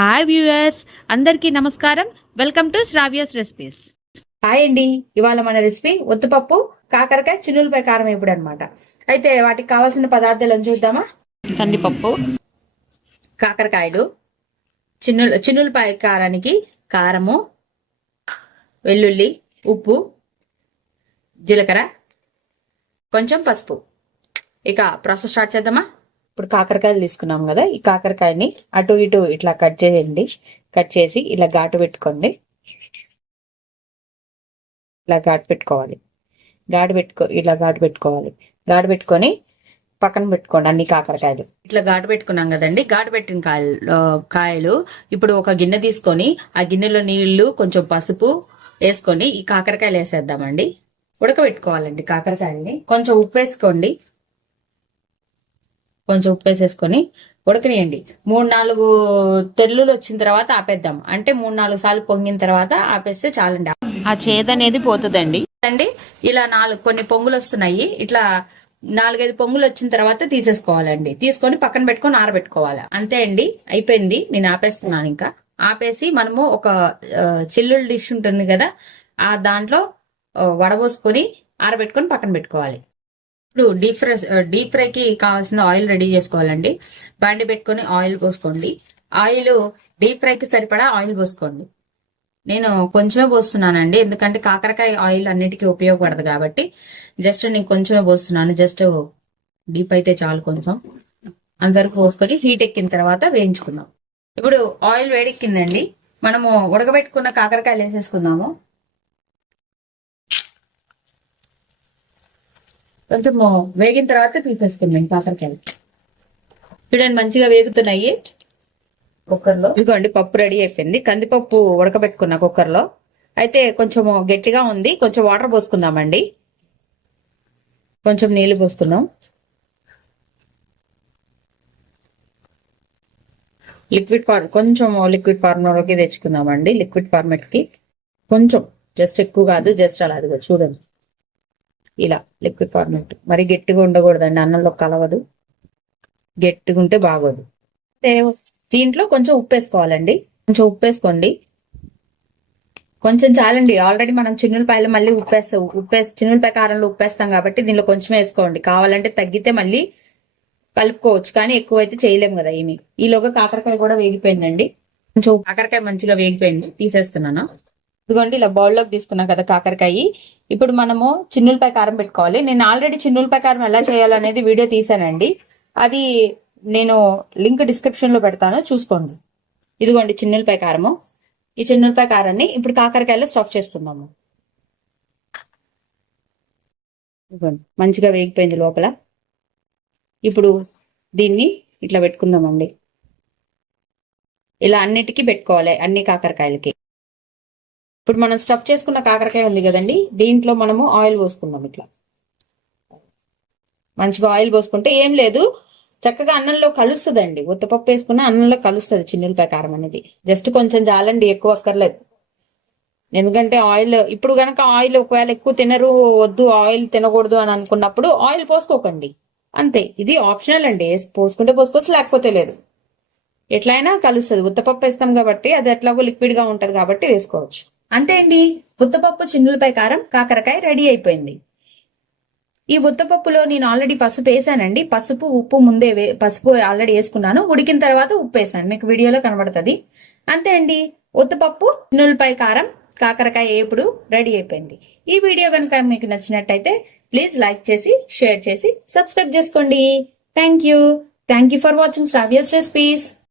Hi viewers, అందరికీ నమస్కారం. Welcome to Sravya's recipes. Hi అండి. ఇవాళ మన రెసిపీ ఉత్తుపప్పు కాకరకాయ చిన్నులపై కారం ఇప్పుడు అనమాట. అయితే వాటికి కావాల్సిన పదార్థాలను చూద్దామా. కందిపప్పు, కాకరకాయలు, చిన్నులపై కారానికి కారము, వెల్లుల్లి, ఉప్పు, జీలకర్ర, కొంచెం పసుపు. ఇక ప్రాసెస్ స్టార్ట్ చేద్దామా. ఇప్పుడు కాకరకాయలు తీసుకున్నాం కదా, ఈ కాకరకాయని అటు ఇటు ఇట్లా కట్ చేయండి. కట్ చేసి ఇలా ఘాటు పెట్టుకోండి. ఇలా ఘాటు పెట్టుకోవాలి. ఇలా ఘాటు పెట్టుకోవాలి. ఘాటు పెట్టుకొని పక్కన పెట్టుకోండి అన్ని కాకరకాయలు. ఇట్లా ఘాటు పెట్టుకున్నాం కదండి. ఘాటు పెట్టిన కాయలు ఇప్పుడు ఒక గిన్నె తీసుకొని ఆ గిన్నెలో నీళ్లు కొంచెం పసుపు వేసుకొని ఈ కాకరకాయలు వేసేద్దామండి. ఉడకబెట్టుకోవాలండి కాకరకాయలని. కొంచెం ఉప్పు వేసుకోండి. కొంచెం ఉప్పు వేసేసుకొని ఉడకనియండి. 3-4 తెల్లులు వచ్చిన తర్వాత ఆపేద్దాం. అంటే 3-4 సార్లు పొంగిన తర్వాత ఆపేస్తే చాలండి. ఆ చేదు అనేది పోతుందండి. ఇలా కొన్ని పొంగులు వస్తున్నాయి. ఇట్లా 4-5 పొంగులు వచ్చిన తర్వాత తీసేసుకోవాలండి. తీసుకొని పక్కన పెట్టుకొని ఆరబెట్టుకోవాలి. అంతే అండి, అయిపోయింది. నేను ఆపేస్తున్నాను. ఇంకా ఆపేసి మనము ఒక చిల్లుల డిష్ ఉంటుంది కదా, ఆ దాంట్లో వడబోసుకొని ఆరబెట్టుకొని పక్కన పెట్టుకోవాలి. ఇప్పుడు డీప్ ఫ్రైకి కావాల్సిన ఆయిల్ రెడీ చేసుకోవాలండి. బండి పెట్టుకొని ఆయిల్ పోసుకోండి. ఆయిల్ డీప్ ఫ్రైకి సరిపడా ఆయిల్ పోసుకోండి. నేను కొంచెమే పోస్తున్నానండి, ఎందుకంటే కాకరకాయ ఆయిల్ అన్నిటికీ ఉపయోగపడదు కాబట్టి జస్ట్ నేను కొంచెమే పోస్తున్నాను. జస్ట్ డీప్ అయితే చాలు. కొంచెం అంతవరకు పోసుకొని హీట్ ఎక్కిన తర్వాత వేయించుకుందాం. ఇప్పుడు ఆయిల్ వేడెక్కిందండి. మనము ఉడకబెట్టుకున్న కాకరకాయలు వేసేసుకుందాము. కొంచెం వేగిన తర్వాత తీసేసుకుందాం కాకరకాయలు. చూడండి, మంచిగా వేగుతున్నాయి కుక్కర్లో. ఇదిగోండి, పప్పు రెడీ అయిపోయింది. కందిపప్పు ఉడకబెట్టుకున్నా కుక్కర్లో. అయితే కొంచెం గట్టిగా ఉంది, కొంచెం వాటర్ పోసుకుందామండి. కొంచెం నీళ్లు పోసుకుందాం. కొంచెం లిక్విడ్ ఫార్మలోకి తెచ్చుకుందామండి. లిక్విడ్ ఫార్మేట్ కి కొంచెం, జస్ట్ ఎక్కువ కాదు, జస్ట్ అలా అదిగో చూడండి. ఇలా లిక్విడ్ ఫార్మేట్. మరి గట్టిగా ఉండకూడదండి, అన్నంలో కలవదు. గట్టిగా ఉంటే బాగోదు. దీంట్లో కొంచెం ఉప్పు వేసుకోవాలండి. కొంచెం ఉప్పు వేసుకోండి. కొంచెం చాలండి. ఆల్రెడీ మనం చిన్నులపాయలు మళ్ళీ చిన్నులపాయ కారంలో ఉప్పేస్తాం కాబట్టి దీనిలో కొంచెం వేసుకోండి. కావాలంటే తగ్గితే మళ్ళీ కలుపుకోవచ్చు, కానీ ఎక్కువ అయితే చేయలేము కదా ఏమి. ఈలోగా కాకరకాయ కూడా వేగిపోయిందండి. కొంచెం కాకరకాయ మంచిగా వేగిపోయింది, తీసేస్తున్నాను. ఇదిగోండి, ఇలా బౌల్లోకి తీసుకున్నాం కదా కాకరకాయ. ఇప్పుడు మనము చిన్నులపాయ కారం పెట్టుకోవాలి. నేను ఆల్రెడీ చిన్నులపాయ కారం ఎలా చేయాలనేది వీడియో తీసానండి. అది నేను లింక్ డిస్క్రిప్షన్ లో పెడతాను, చూసుకోండి. ఇదిగోండి చిన్నులపాయ కారము. ఈ చిన్నులపాయ కారాన్ని ఇప్పుడు కాకరకాయలో స్టఫ్ చేసుకుందాము. ఇదిగోండి, మంచిగా వేగిపోయింది లోపల. ఇప్పుడు దీన్ని ఇట్లా పెట్టుకుందామండి. ఇలా అన్నిటికీ పెట్టుకోవాలి, అన్ని కాకరకాయలకి. ఇప్పుడు మనం స్టఫ్ చేసుకున్న కాకరకాయ ఉంది కదండి, దీంట్లో మనము ఆయిల్ పోసుకుందాం. ఇట్లా మంచిగా ఆయిల్ పోసుకుంటే ఏం లేదు, చక్కగా అన్నంలో కలుస్తుందండి. ఉత్తపప్పు వేసుకున్న అన్నంలో కలుస్తుంది చిన్నులపాయ కారం అనేది. జస్ట్ కొంచెం చాలండి, ఎక్కువ అక్కర్లేదు. ఎందుకంటే ఆయిల్ ఇప్పుడు గనక ఆయిల్ ఒకవేళ ఎక్కువ తినరు, వద్దు ఆయిల్ తినకూడదు అని అనుకున్నప్పుడు ఆయిల్ పోసుకోకండి. అంతే, ఇది ఆప్షనల్ అండి. పోసుకుంటే పోసుకోవచ్చు, లేకపోతే లేదు. ఎట్లయినా కలుస్తుంది. ఉత్తపప్పు వేస్తాం కాబట్టి అది ఎట్లాగో లిక్విడ్ గా ఉంటది కాబట్టి వేసుకోవచ్చు. అంతే అండి, ఉత్తపప్పు చిన్నులపై కారం కాకరకాయ రెడీ అయిపోయింది. ఈ ఉత్తపప్పులో నేను ఆల్రెడీ పసుపు వేసానండి. పసుపు ఉప్పు పసుపు ఆల్రెడీ వేసుకున్నాను. ఉడికిన తర్వాత ఉప్పు వేసాను, మీకు వీడియోలో కనబడుతుంది. అంతే అండి, ఉత్తపప్పు చిన్నులపై కారం కాకరకాయ ఎప్పుడు రెడీ అయిపోయింది. ఈ వీడియో కనుక మీకు నచ్చినట్టయితే ప్లీజ్ లైక్ చేసి, షేర్ చేసి, సబ్స్క్రైబ్ చేసుకోండి. Thank you for watching Sravya's recipes.